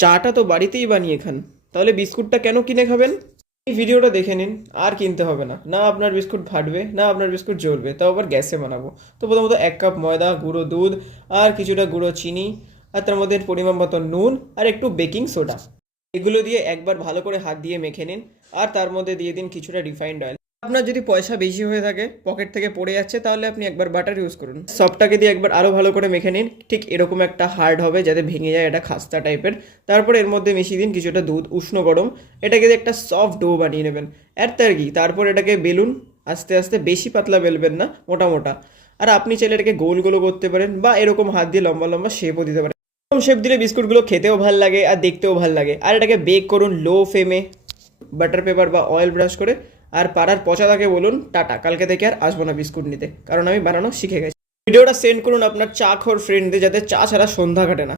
চাটা তো বাড়িতেই বানিয়ে খান, তাহলে বিস্কুটটা কেন কিনে খাবেন? এই ভিডিওটা দেখে নিন, আর কিনতে হবে না। না আপনার বিস্কুট ফাটবে, না আপনার বিস্কুট জ্বলবে, তাও আবার গ্যাসে বানাবো। তো প্রথমত 1 কাপ ময়দা, গুঁড়ো দুধ, আর কিছুটা গুঁড়ো চিনি, আর তার মধ্যে পরিমাণ মতো নুন আর একটু বেকিং সোডা। এগুলো দিয়ে একবার ভালো করে হাত দিয়ে মেখে নিন। আর তার মধ্যে দিয়ে দিন কিছুটা রিফাইন্ড অয়েল। আপনার যদি পয়সা বেশি হয়ে থাকে, পকেট থেকে পড়ে যাচ্ছে, তাহলে আপনি একবার বাটার ইউজ করুন। সবটাকে দিয়ে একবার আরও ভালো করে মেখে নিন। ঠিক এরকম একটা হার্ড হবে, যাতে ভেঙে যায়, এটা খাস্তা টাইপের। তারপর এর মধ্যে মিশিয়ে দিন কিছুটা দুধ, উষ্ণ গরম। এটাকে দিয়ে একটা সফট ডো বানিয়ে নেবেন। আর তার কি, তারপর এটাকে বেলুন, আস্তে আস্তে, বেশি পাতলা বেলবেন না, মোটা মোটা। আর আপনি চাইলে এটাকে গোল গোলও করতে পারেন, বা এরকম হাত দিয়ে লম্বা লম্বা শেপও দিতে পারেন। এরকম শেপ দিলে বিস্কুটগুলো খেতেও ভাল লাগে আর দেখতেও ভাল লাগে। আর এটাকে বেক করুন লো ফ্লেমে, বাটার পেপার বা অয়েল ব্রাশ করে। আর পাড়ার পচাদাকে বলুন টাটা, কালকে থেকে আর আসবো না বিস্কুট নিতে, কারণ আমি বানানো শিখে গেছি। ভিডিওটা সেন্ড করুন আপনার চা খোর ফ্রেন্ডদের, যাতে চা ছাড়া সন্ধ্যা কাটে না।